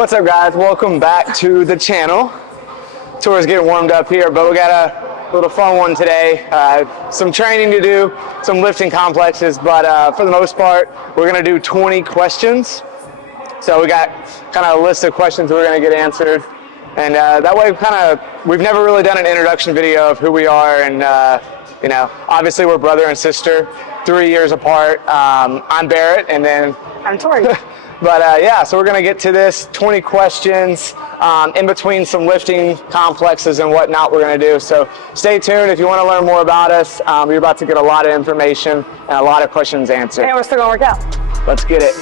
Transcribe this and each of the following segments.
What's up, guys? Welcome back to the channel. Tori's getting warmed up here, but we got a little fun one today. Some training to do, some lifting complexes, but for the most part, we're gonna do 20 questions. So we got kind of a list of questions we're gonna get answered. And that way, we've never really done an introduction video of who we are. And you know, obviously we're brother and sister, 3 years apart. I'm Barrett, and then I'm Tori. But yeah, so we're gonna get to this 20 questions in between some lifting complexes and whatnot we're gonna do. So stay tuned if you wanna learn more about us. You're about to get a lot of information and a lot of questions answered. And we're still gonna work out. Let's get it.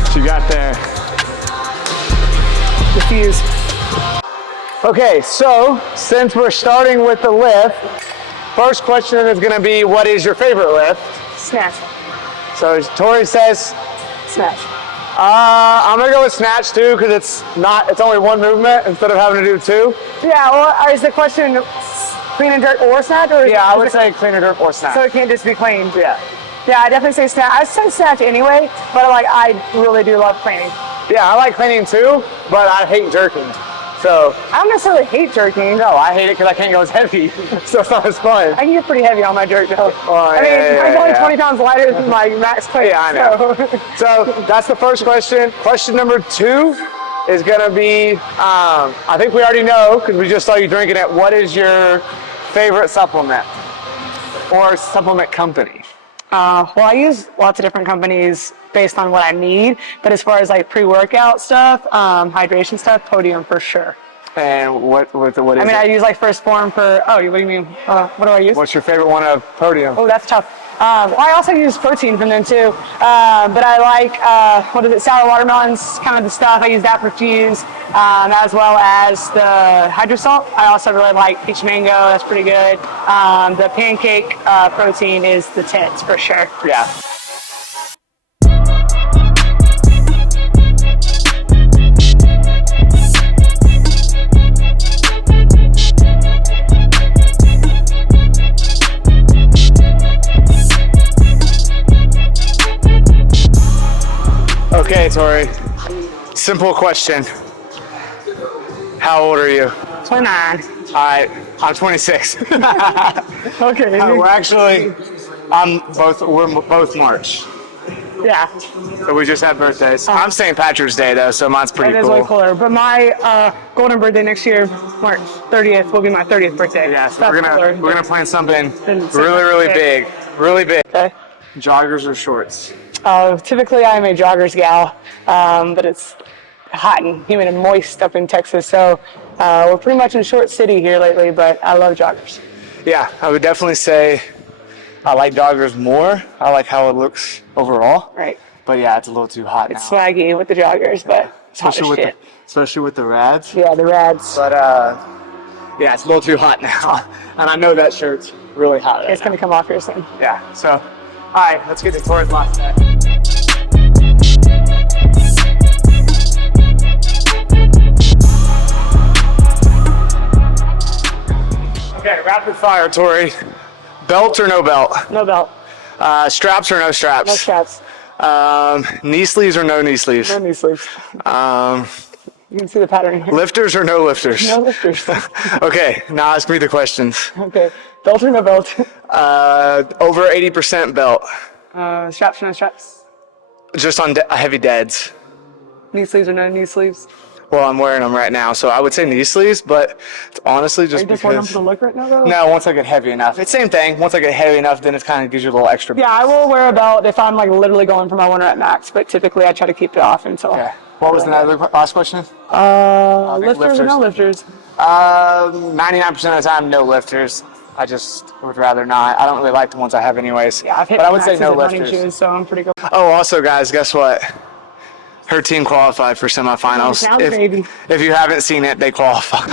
What you got there? The fuse. Okay, so since we're starting with the lift, first question is going to be, what is your favorite lift? Snatch. So Tori says Snatch. I'm going to go with snatch too, because it's only one movement instead of having to do two. Yeah, well, is the question clean and jerk or snatch? Or yeah, I would say clean and jerk or snatch. So it can't just be clean? Yeah. Yeah, I definitely say snatch. I say snatch anyway, but like I really do love cleaning. Yeah, I like cleaning too, but I hate jerking. So I don't necessarily hate jerking. No, I hate it because I can't go as heavy, so it's not as fun. I can get pretty heavy on my jerk though. Oh, I mean, I'm only 20 pounds lighter than my max plate. Yeah, I know. So that's the first question. Question number 2 is gonna be, I think we already know because we just saw you drinking it. What is your favorite supplement or supplement company? Well, I use lots of different companies based on what I need, but as far as like pre-workout stuff, hydration stuff, Podium for sure. And what is it? I mean, I use like First Form for, what do you mean? What do I use? What's your favorite one of Podium? Oh, that's tough. Well, I also use protein from them too, but I like, sour watermelons, kind of the stuff. I use that for fuse, as well as the hydrosalt. I also really like peach mango, that's pretty good. The pancake protein is the tits for sure. Yeah. Okay, Tori, simple question. How old are you? 29. All right, I'm 26. Okay. We're both March. Yeah. So we just had birthdays. I'm St. Patrick's Day though, so mine's pretty That is cool. way cooler. But my golden birthday next year, March 30th, will be my 30th birthday. Yeah, so we're gonna plan something Then really big, really big. Okay. Joggers or shorts? Typically I'm a joggers gal, but it's hot and humid and moist up in Texas, so we're pretty much in short city here lately, but I love joggers. Yeah, I would definitely say I like joggers more. I like how it looks overall. Right. But yeah, it's a little too hot It's now. swaggy with the joggers, but it's hot as shit. Especially with the rads. Yeah, the rads. But yeah, it's a little too hot now. And I know that shirt's really hot right It's going to come off here soon. Yeah, so, all right, let's get to Tori's last set. Okay, rapid fire, Tori. Belt or no belt? No belt. Straps or no straps? No straps. Knee sleeves or no knee sleeves? No knee sleeves. You can see the pattern here. Lifters or no lifters? No lifters. Okay, now ask me the questions. Okay. Belt or no belt? Over 80% belt. Straps or no straps? Just on heavy deads. Knee sleeves or no knee sleeves? Well, I'm wearing them right now, so I would say knee sleeves, but it's honestly just Are you just wearing them because... for the look right now, though? No, once I get heavy enough. It's same thing. Once I get heavy enough, then it kind of gives you a little extra. Yeah, I will wear a belt if I'm like literally going for my 1 rep max, but typically I try to keep it off until. Okay. What was the last question? Lifters or no lifters? 99% of the time, no lifters. I just would rather not. I don't really like the ones I have anyways. Yeah, I've hit but I would say maxes no in running lifters. shoes, so I'm pretty good. Oh, also, guys, guess what? Her team qualified for semifinals. Now, baby. If you haven't seen it, they qualified.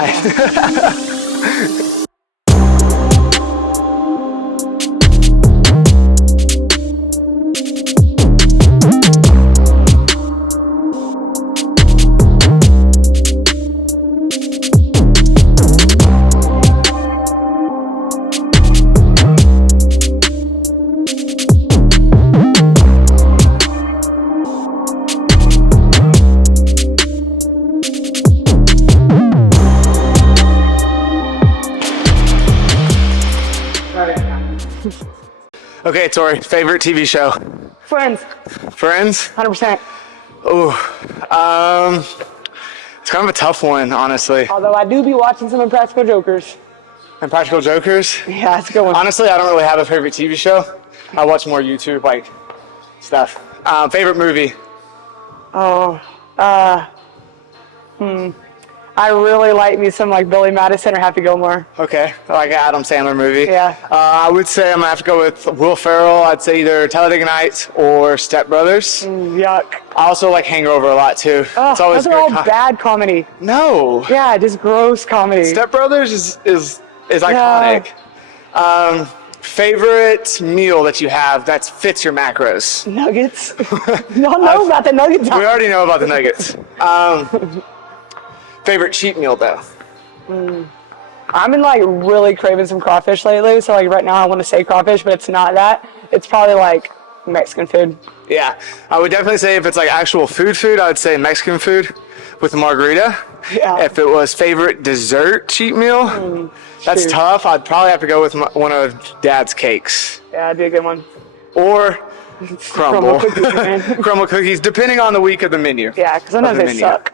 Okay, Tori, favorite TV show? Friends, Friends? 100%. Ooh, it's kind of a tough one, honestly. Although I do be watching some Impractical Jokers. And Practical Jokers? Yeah, it's a good one. Honestly, I don't really have a favorite TV show. I watch more YouTube, like, stuff. Favorite movie? I really like me some like Billy Madison or Happy Gilmore. Okay, like an Adam Sandler movie. Yeah. I would say I'm gonna have to go with Will Ferrell. I'd say either Talladega Nights or Step Brothers. Yuck. I also like Hangover a lot too. Oh, It's always those are all good. bad comedy. No. Yeah, just gross comedy. Step Brothers is iconic. Favorite meal that you have that fits your macros? Nuggets? Y'all know about the nuggets. We already know about the nuggets. Favorite cheat meal though? I've been like really craving some crawfish lately, so like right now I want to say crawfish, but it's not that. It's probably like Mexican food. Yeah, I would definitely say if it's like actual food, I would say Mexican food with a margarita. Yeah. If it was favorite dessert cheat meal, that's shoot. tough. I'd probably have to go with one of Dad's cakes Yeah, that'd be a good one. or crumble Crumble cookies, man. crumble cookies, depending on the week of the menu. Yeah, because sometimes the they menu. suck.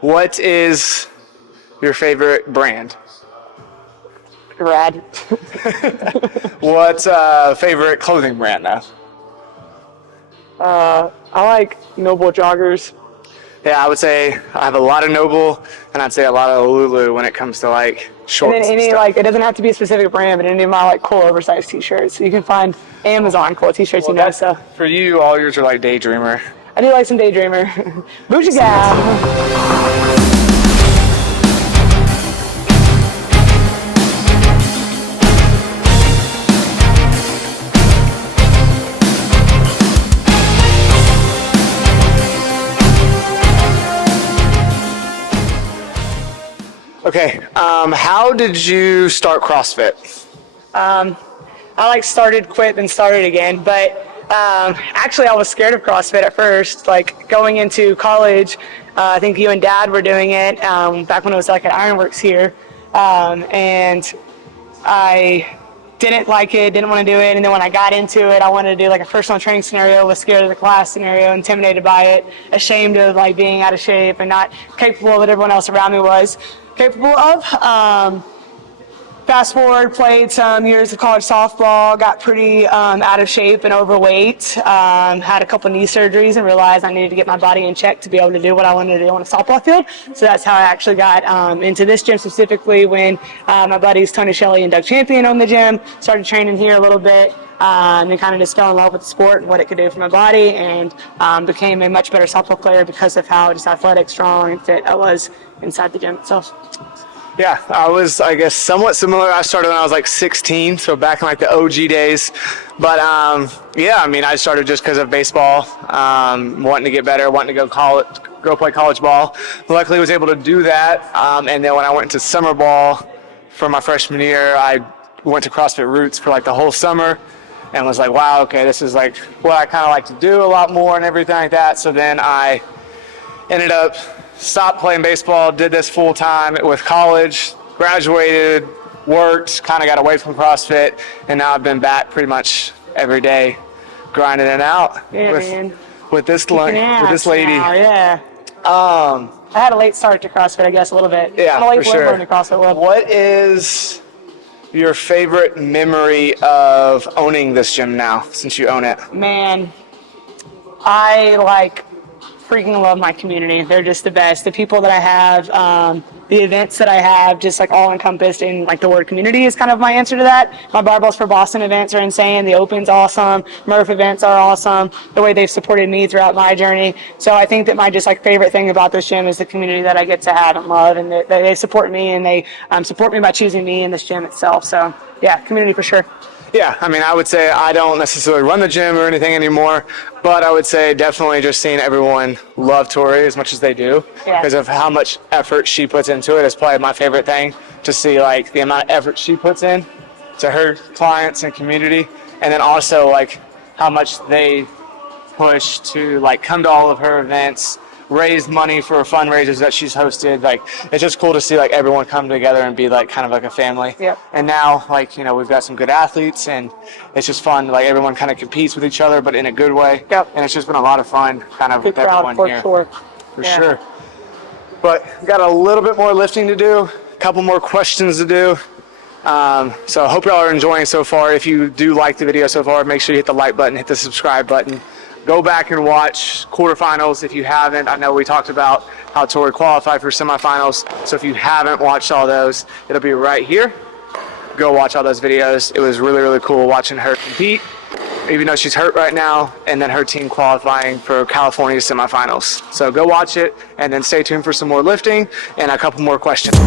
What is your favorite brand? Rad. What's favorite clothing brand now? I like Noble joggers. Yeah, I would say I have a lot of Noble, and I'd say a lot of Lulu when it comes to like shorts. And then any stuff. like it doesn't have to be a specific brand, but any of my like cool oversized t-shirts. So you can find Amazon cool t-shirts, you know. So For you, all yours are like Daydreamer. I do like some Daydreamer. Bougie gal. Okay, how did you start CrossFit? I like started, quit, then started again. But actually, I was scared of CrossFit at first. Like going into college, I think you and Dad were doing it back when it was like at Ironworks here, and I didn't like it, didn't want to do it. And then when I got into it, I wanted to do like a personal training scenario, was scared of the class scenario, intimidated by it, ashamed of like being out of shape and not capable of what everyone else around me was capable of. Fast forward, played some years of college softball, got pretty out of shape and overweight, had a couple knee surgeries and realized I needed to get my body in check to be able to do what I wanted to do on a softball field. So that's how I actually got into this gym specifically when my buddies Tony Shelley and Doug Champion owned the gym, started training here a little bit. And kind of just fell in love with the sport and what it could do for my body, and became a much better softball player because of how just athletic, strong, and fit I was inside the gym itself. Yeah, I was, I guess, somewhat similar. I started when I was like 16, so back in like the OG days. But yeah, I mean, I started just because of baseball, wanting to get better, wanting to go play college ball. Luckily, was able to do that. And then when I went to summer ball for my freshman year, I went to CrossFit Roots for like the whole summer. And was like, wow, okay, this is like what I kind of like to do a lot more and everything like that. So then I ended up stopped playing baseball, did this full time with college, graduated, worked, kind of got away from CrossFit, and now I've been back pretty much every day, grinding it out with this lady. Now, yeah. I had a late start to CrossFit, I guess, a little bit. Yeah, I'm a late for sure. bloomer in the CrossFit world. What is your favorite memory of owning this gym now, since you own it? Man, I like freaking love my community. They're just the best. The people that I have, the events that I have, just like all encompassed in like the word community is kind of my answer to that. My Barbells for Boston events are insane. The Open's awesome. Murph events are awesome. The way they've supported me throughout my journey. So I think that my just like favorite thing about this gym is the community that I get to have and love, and that they support me, and they support me by choosing me in this gym itself. So yeah, community for sure. Yeah, I mean, I would say I don't necessarily run the gym or anything anymore, but I would say definitely just seeing everyone love Tori as much as they do because of how much effort she puts into it is probably my favorite thing, to see like the amount of effort she puts in to her clients and community, and then also like how much they push to like come to all of her events, raised money for fundraisers that she's hosted. Like, it's just cool to see like everyone come together and be like kind of like a family. Yep. And now, like, you know, we've got some good athletes, and it's just fun. Like, everyone kind of competes with each other, but in a good way. Yep. And it's just been a lot of fun, kind of Good with crowd everyone for here. sure. For sure. But we've got a little bit more lifting to do, a couple more questions to do. So I hope y'all are enjoying so far. If you do like the video so far, make sure you hit the like button, hit the subscribe button. Go back and watch quarterfinals if you haven't. I know we talked about how Tori qualified for semifinals. So if you haven't watched all those, it'll be right here. Go watch all those videos. It was really, really cool watching her compete, even though she's hurt right now, and then her team qualifying for California semifinals. So go watch it, and then stay tuned for some more lifting and a couple more questions.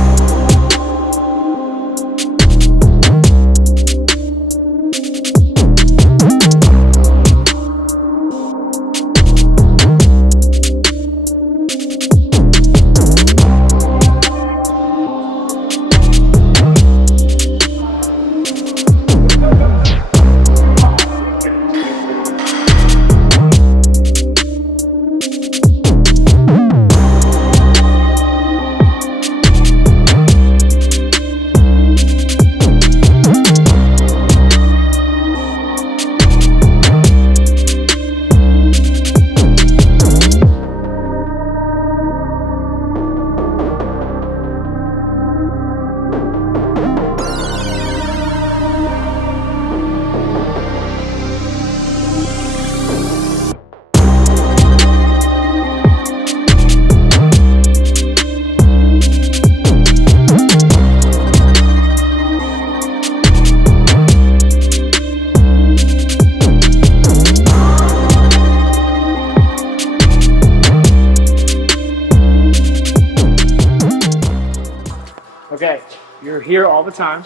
Okay, you're here all the time,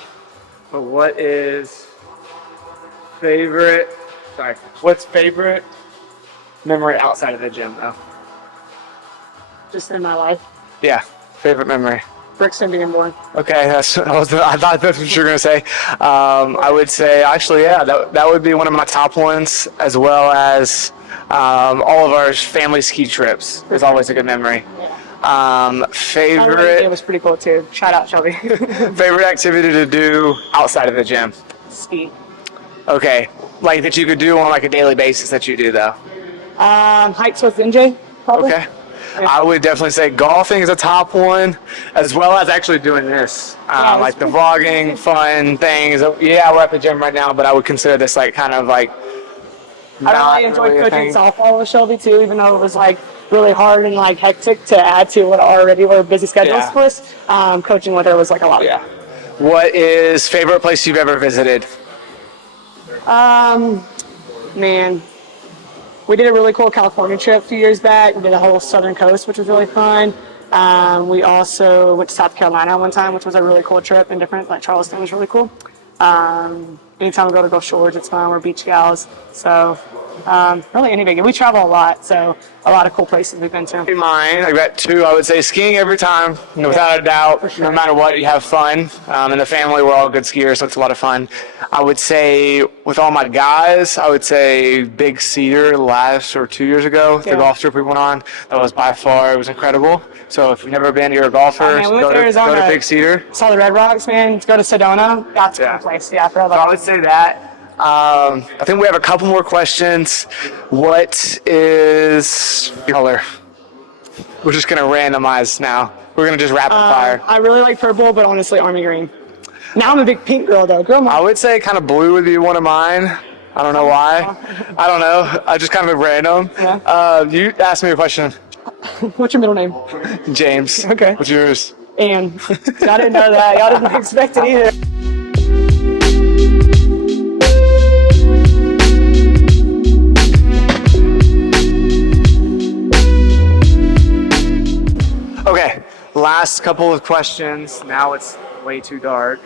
but what's favorite memory outside of the gym, though? Just in my life. Yeah, favorite memory. Brixton being born. Okay, I thought that's what you were gonna say. I would say, actually, yeah, that would be one of my top ones, as well as all of our family ski trips is always a good memory. Favorite. It was pretty cool too. Shout out, Shelby. Favorite activity to do outside of the gym? Ski. Okay, like that you could do on like a daily basis that you do though. Hikes with NJ, probably. Okay. I would definitely say golfing is a top one, as well as actually doing this, like the vlogging, fun things. Yeah, we're at the gym right now, but I would consider this like kind of like. I really enjoyed coaching softball with Shelby too, even though it was like really hard and like hectic to add to what already were busy schedules for us. Coaching with her was like a lot. Yeah. What is favorite place you've ever visited? Man, we did a really cool California trip a few years back. We did the whole southern coast, which was really fun. We also went to South Carolina one time, which was a really cool trip and different. Like Charleston was really cool. Anytime we go to Gulf Shores, it's fun. We're beach gals. So really any big. We travel a lot, so a lot of cool places we've been to. In mine, I've got two. I would say skiing every time, without a doubt. Sure. No matter what, you have fun. In the family, we're all good skiers, so it's a lot of fun. I would say with all my guys, I would say Big Cedar last or 2 years ago, the golf trip we went on. That was by far, it was incredible. So if you've never been, you're a golfer, go to Big Cedar. Saw the Red Rocks, man. Let's go to Sedona. That's a cool place. Yeah, so I would say that. I think we have a couple more questions. What is color? We're just going to randomize now. We're going to just rapid fire. I really like purple, but honestly, army green. Now I'm a big pink girl, though. I would say kind of blue would be one of mine. I don't know why. I don't know. I just kind of random. Yeah. You asked me a question. What's your middle name? James. Okay. What's yours? Ann. I didn't know that. Y'all didn't expect it either. Okay, last couple of questions. Now it's way too dark.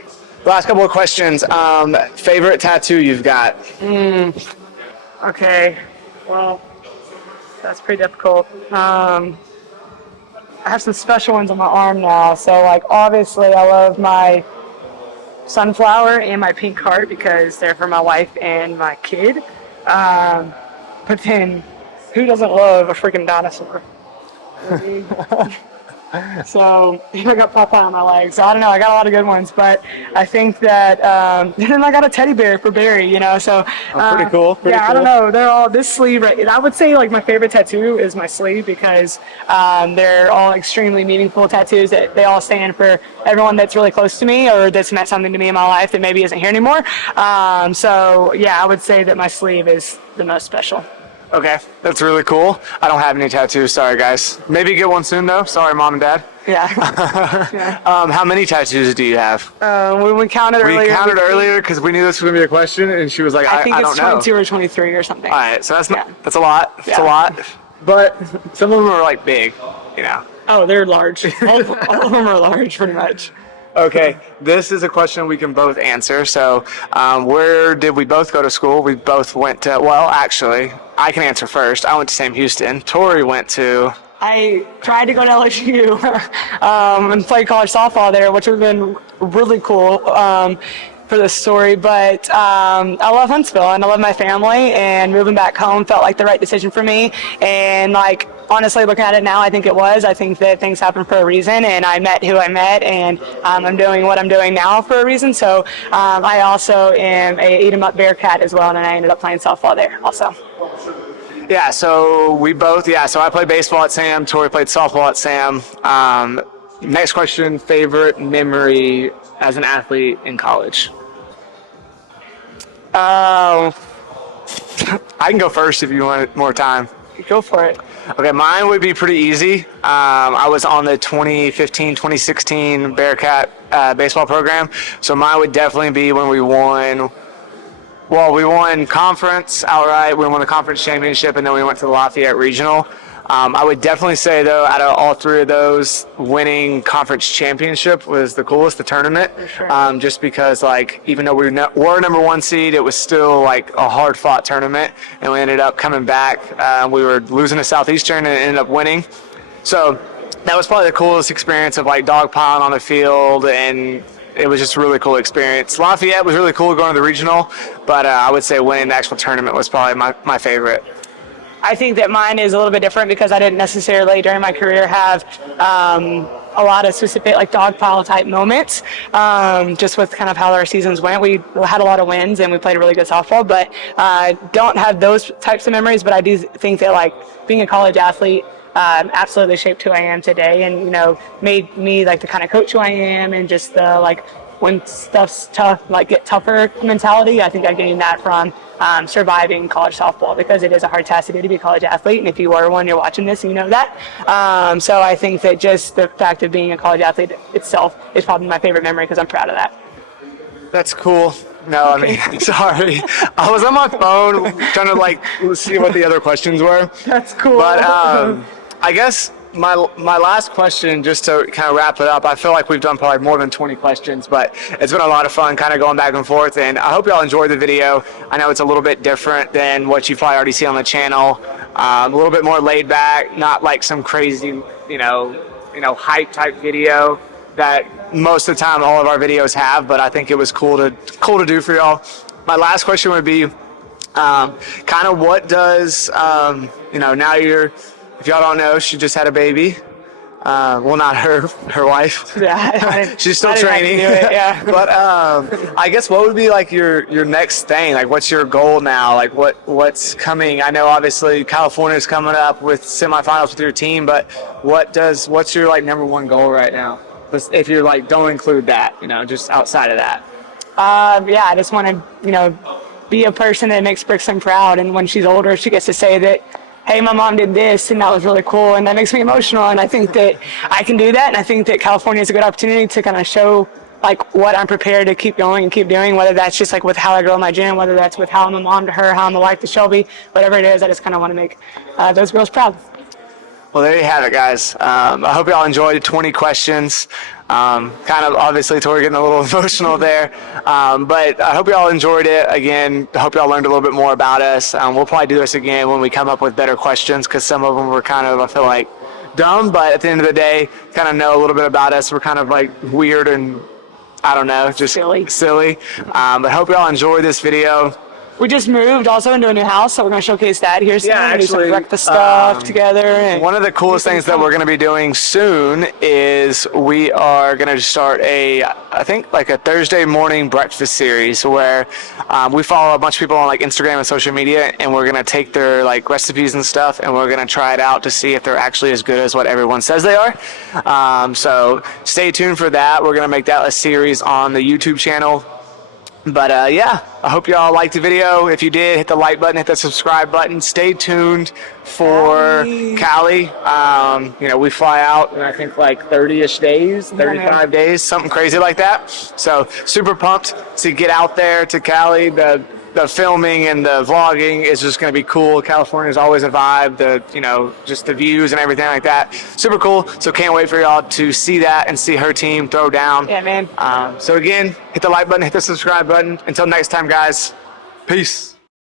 Last couple of questions. Favorite tattoo you've got? Okay, well, that's pretty difficult. I have some special ones on my arm now. So, like, obviously, I love my sunflower and my pink heart because they're for my wife and my kid. But then, who doesn't love a freaking dinosaur? So I got Popeye on my leg. So I don't know. I got a lot of good ones, but I think that then I got a teddy bear for Barry. So Pretty cool. Pretty yeah, cool. I don't know. They're all this sleeve. Right, I would say like my favorite tattoo is my sleeve because they're all extremely meaningful tattoos that they all stand for everyone that's really close to me or that's meant something to me in my life that maybe isn't here anymore. So yeah, I would say that my sleeve is the most special. Okay, that's really cool. I don't have any tattoos. Sorry, guys. Maybe get one soon, though. Sorry, Mom and Dad. Yeah. Yeah. How many tattoos do you have? We counted earlier. We counted earlier because we knew this was going to be a question, and she was like, I think I it's don't know. 22 or 23 or something. All right, so that's not, Yeah. that's a lot. That's a Yeah. lot. But some of them are like big, Oh, they're large. all of them are large, pretty much. Okay, this is a question we can both answer. So, where did we both go to school? We both went to, well, actually, I can answer first. I went to Sam Houston. Tori went to... I tried to go to LSU and play college softball there, which would have been really cool for this story. But I love Huntsville and I love my family, and moving back home felt like the right decision for me. And like, honestly, looking at it now, I think it was. I think that things happen for a reason, and I met who I met, and I'm doing what I'm doing now for a reason. So I also am a eat 'em up Bearcat as well, and I ended up playing softball there also. Yeah, so we both, so I played baseball at Sam. Tori played softball at Sam. Next question, favorite memory as an athlete in college? I can go first if you want more time. Go for it. Okay, mine would be pretty easy. I was on the 2015-2016 Bearcat baseball program, so mine would definitely be when we won. Well, we won conference outright. We won the conference championship, and then we went to the Lafayette Regional. I would definitely say, though, out of all three of those, winning conference championship was the coolest, the tournament. For sure. Just because, like, even though we were number one seed, it was still, like, a hard-fought tournament, and we ended up coming back. We were losing to Southeastern and ended up winning. So that was probably the coolest experience of, like, dogpiling on the field, and it was just a really cool experience. Lafayette was really cool going to the regional, but I would say winning the actual tournament was probably my favorite. I think that mine is a little bit different because I didn't necessarily during my career have a lot of specific like dogpile type moments. Just with kind of how our seasons went, we had a lot of wins and we played really good softball, but don't have those types of memories. But I do think that like being a college athlete absolutely shaped who I am today, and made me like the kind of coach who I am, and just the like when stuff's tough, like get tougher mentality. I think I gained that from surviving college softball, because it is a hard task to do to be a college athlete, and if you are one, you're watching this and you know that. So I think that just the fact of being a college athlete itself is probably my favorite memory, because I'm proud of that. That's cool. No, I mean, sorry. I was on my phone trying to like see what the other questions were. That's cool. But I guess my last question, just to kind of wrap it up, I feel like we've done probably more than 20 questions, but it's been a lot of fun kind of going back and forth, and I hope y'all enjoyed the video. I know it's a little bit different than what you probably already see on the channel. A little bit more laid back, not like some crazy, hype type video that most of the time all of our videos have, but I think it was cool to do for y'all. My last question would be kind of what does, now if y'all don't know, she just had a baby. Well, not her wife. Yeah, she's still training. Do it, yeah. But I guess what would be like your next thing? Like, what's your goal now? Like, what's coming? I know obviously California's coming up with semifinals with your team, but what's your like number one goal right now? If you're like, don't include that, just outside of that. I just want to, be a person that makes Brixton proud, and when she's older, she gets to say that, hey, my mom did this, and that was really cool, and that makes me emotional, and I think that I can do that, and I think that California is a good opportunity to kind of show like what I'm prepared to keep going and keep doing, whether that's just like with how I grow in my gym, whether that's with how I'm a mom to her, how I'm a wife to Shelby, whatever it is. I just kind of want to make those girls proud. Well, there you have it, guys. I hope y'all enjoyed 20 questions. Kind of obviously Tori getting a little emotional there. But I hope y'all enjoyed it. Again, I hope y'all learned a little bit more about us. We'll probably do this again when we come up with better questions, because some of them were kind of, I feel like, dumb. But at the end of the day, kind of know a little bit about us. We're kind of like weird and, I don't know, just silly. But hope y'all enjoyed this video. We just moved also into a new house, so we're gonna showcase that here soon. Yeah, Do some actually, breakfast stuff together. And one of the coolest things that we're going to be doing soon is we are going to start I think like a Thursday morning breakfast series where we follow a bunch of people on like Instagram and social media, and we're going to take their like recipes and stuff, and we're going to try it out to see if they're actually as good as what everyone says they are. So stay tuned for that. We're going to make that a series on the YouTube channel. But yeah, I hope y'all liked the video. If you did, hit the like button, hit the subscribe button. Stay tuned for Cali. We fly out in I think like 30-ish days, 35 days, something crazy like that. So super pumped to get out there to Cali. The filming and the vlogging is just going to be cool. California is always a vibe. Just the views and everything like that. Super cool. So can't wait for y'all to see that and see her team throw down. Yeah, man. So again, hit the like button, hit the subscribe button. Until next time, guys. Peace.